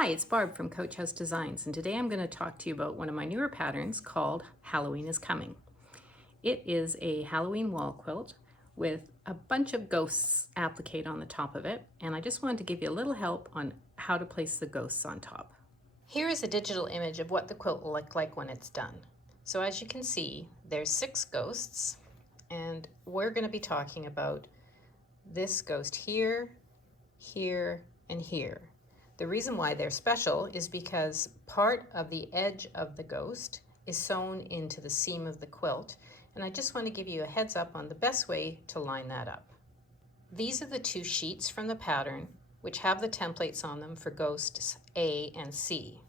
Hi, it's Barb from Coach House Designs, and today I'm going to talk to you about one of my newer patterns called Halloween is Coming. It is a Halloween wall quilt with a bunch of ghosts appliqued on the top of it, and I just wanted to give you a little help on how to place the ghosts on top. Here is a digital image of what the quilt will look like when it's done. So as you can see, there's 6 ghosts, and we're going to be talking about this ghost here, here, and here. The reason why they're special is because part of the edge of the ghost is sewn into the seam of the quilt, and I just want to give you a heads up on the best way to line that up. These are the 2 sheets from the pattern which have the templates on them for ghosts A and C.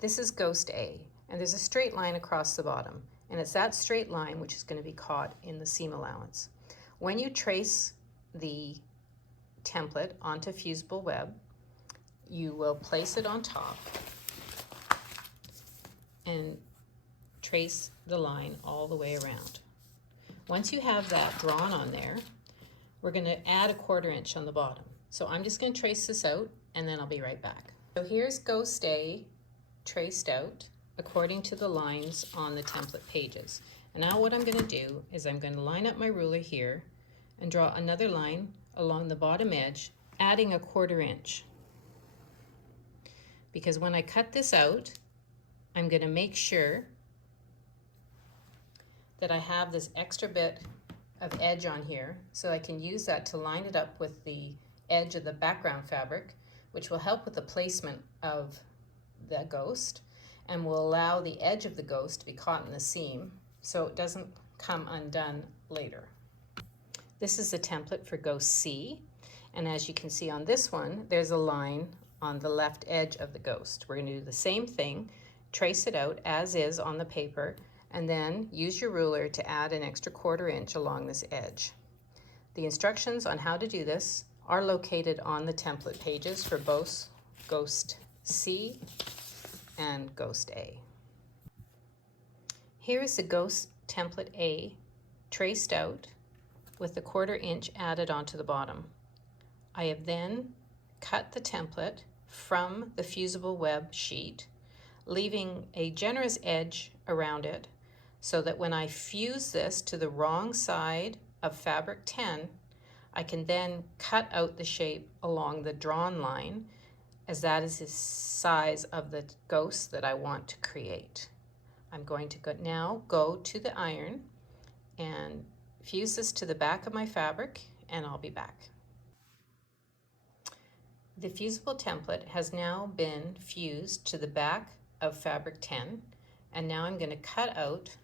This is ghost A, and there's a straight line across the bottom, and it's that straight line which is going to be caught in the seam allowance. When you trace the template onto fusible web, you will place it on top and trace the line all the way around. Once you have that drawn on there, we're going to add a 1/4 inch on the bottom. So I'm just going to trace this out and then I'll be right back. So here's ghost A traced out according to the lines on the template pages. And now what I'm going to do is I'm going to line up my ruler here and draw another line along the bottom edge, adding a 1/4 inch. Because when I cut this out, I'm going to make sure that I have this extra bit of edge on here so I can use that to line it up with the edge of the background fabric, which will help with the placement of the ghost and will allow the edge of the ghost to be caught in the seam so it doesn't come undone later. This is the template for ghost C, and as you can see on this one, there's a line on the left edge of the ghost. We're going to do the same thing, trace it out as is on the paper, and then use your ruler to add an extra 1/4 inch along this edge. The instructions on how to do this are located on the template pages for both ghost C and ghost A. Here is the ghost template A traced out with the 1/4 inch added onto the bottom. I have then cut the template from the fusible web sheet, leaving a generous edge around it so that when I fuse this to the wrong side of fabric 10, I can then cut out the shape along the drawn line, as that is the size of the ghost that I want to create. I'm going to now go to the iron and fuse this to the back of my fabric, and I'll be back. The fusible template has now been fused to the back of fabric 10, and now I'm going to cut out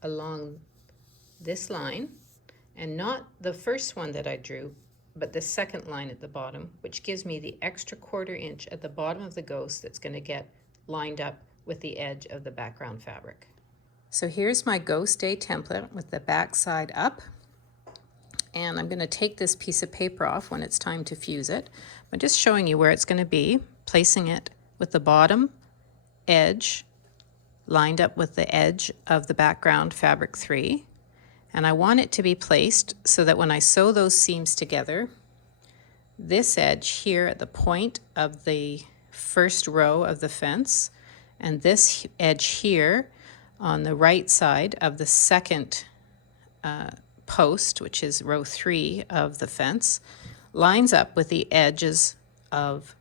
along this line, and not the first one that I drew, but the second line at the bottom, which gives me the extra 1/4 inch at the bottom of the ghost that's going to get lined up with the edge of the background fabric. So here's my ghost A template with the back side up. And I'm going to take this piece of paper off when it's time to fuse it. I'm just showing you where it's going to be, placing it with the bottom edge lined up with the edge of the background fabric 3. And I want it to be placed so that when I sew those seams together, this edge here at the point of the first row of the fence, and this edge here on the right side of the second post, which is row 3 of the fence, lines up with the edges of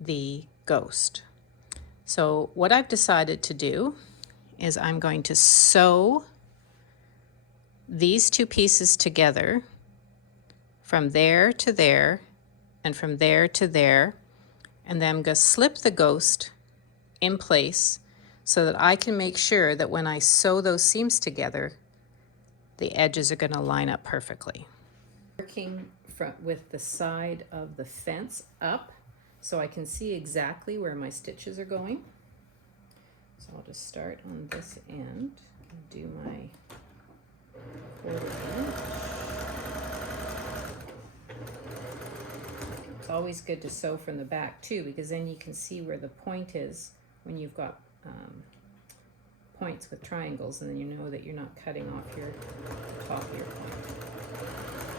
the ghost. So what I've decided to do is I'm going to sew these 2 pieces together from there to there and from there to there, and then I'm going to slip the ghost in place so that I can make sure that when I sew those seams together, the edges are going to line up perfectly. Working with the side of the fence up so I can see exactly where my stitches are going. So I'll just start on this end and do my 1/4 inch. It's always good to sew from the back too, because then you can see where the point is when you've got points with triangles, and then you know that you're not cutting off your top of your point.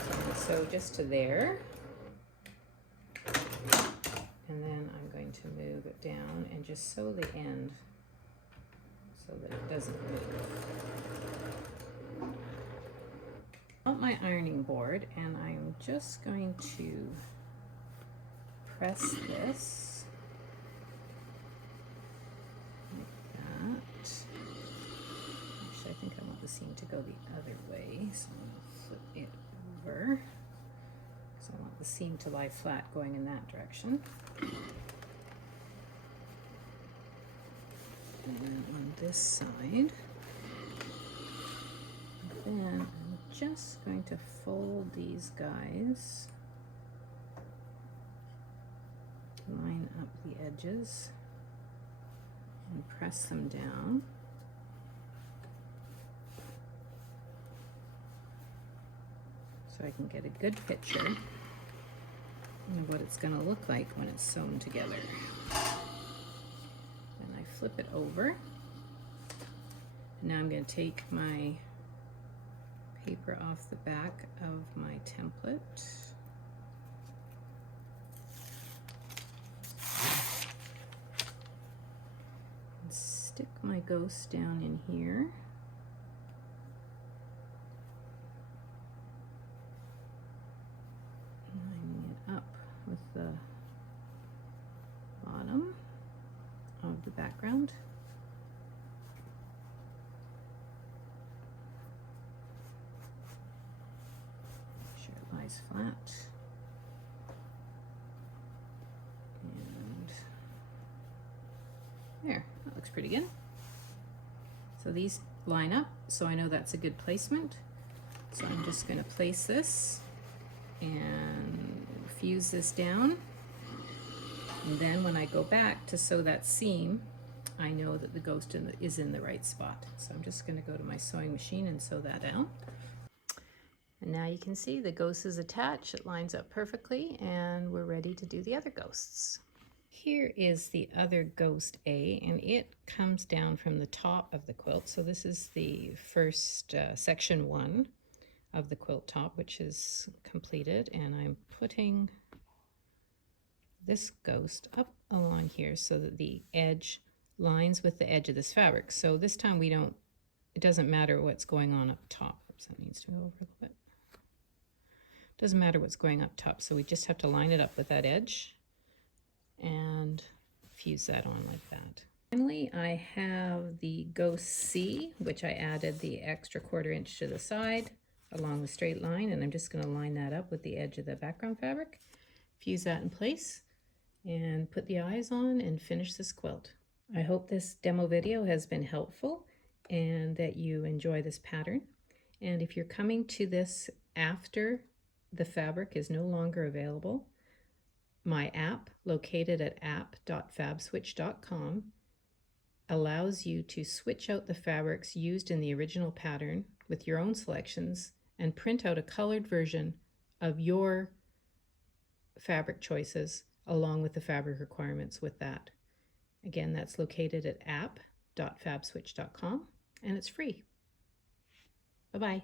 So I'm going to sew just to there, And then I'm going to move it down and just sew the end so that it doesn't move. Out my ironing board, and I'm just going to press this like that. Actually, I think I want the seam to go the other way, so I'm going to flip it over. So I want the seam to lie flat going in that direction. And then on this side, and then I'm just going to fold these guys, line up the edges, and press them down. So I can get a good picture of what it's going to look like when it's sewn together. And I flip it over. And now I'm going to take my paper off the back of my template. And stick my ghost down in here. Lining it up with the bottom of the background. Make sure it lies flat. And there, that looks pretty good. So these line up, so I know that's a good placement. So I'm just going to place this and fuse this down. And then when I go back to sew that seam, I know that the ghost is in the right spot. So I'm just going to go to my sewing machine and sew that down. And now you can see the ghost is attached. It lines up perfectly, and we're ready to do the other ghosts. Here is the other ghost A, and it comes down from the top of the quilt. So this is the first section 1 of the quilt top, which is completed, and I'm putting this ghost up along here so that the edge lines with the edge of this fabric. So this time it doesn't matter what's going on up top. Oops, that needs to go over a little bit. Doesn't matter what's going up top, so we just have to line it up with that edge and fuse that on like that. Finally, I have the ghost C, which I added the extra 1/4 inch to the side along the straight line, and I'm just going to line that up with the edge of the background fabric, fuse that in place, and put the eyes on and finish this quilt. I hope this demo video has been helpful and that you enjoy this pattern. And if you're coming to this after the fabric is no longer available, my app, located at app.fabswitch.com, allows you to switch out the fabrics used in the original pattern with your own selections and print out a colored version of your fabric choices along with the fabric requirements with that. Again, that's located at app.fabswitch.com, and it's free. Bye-bye.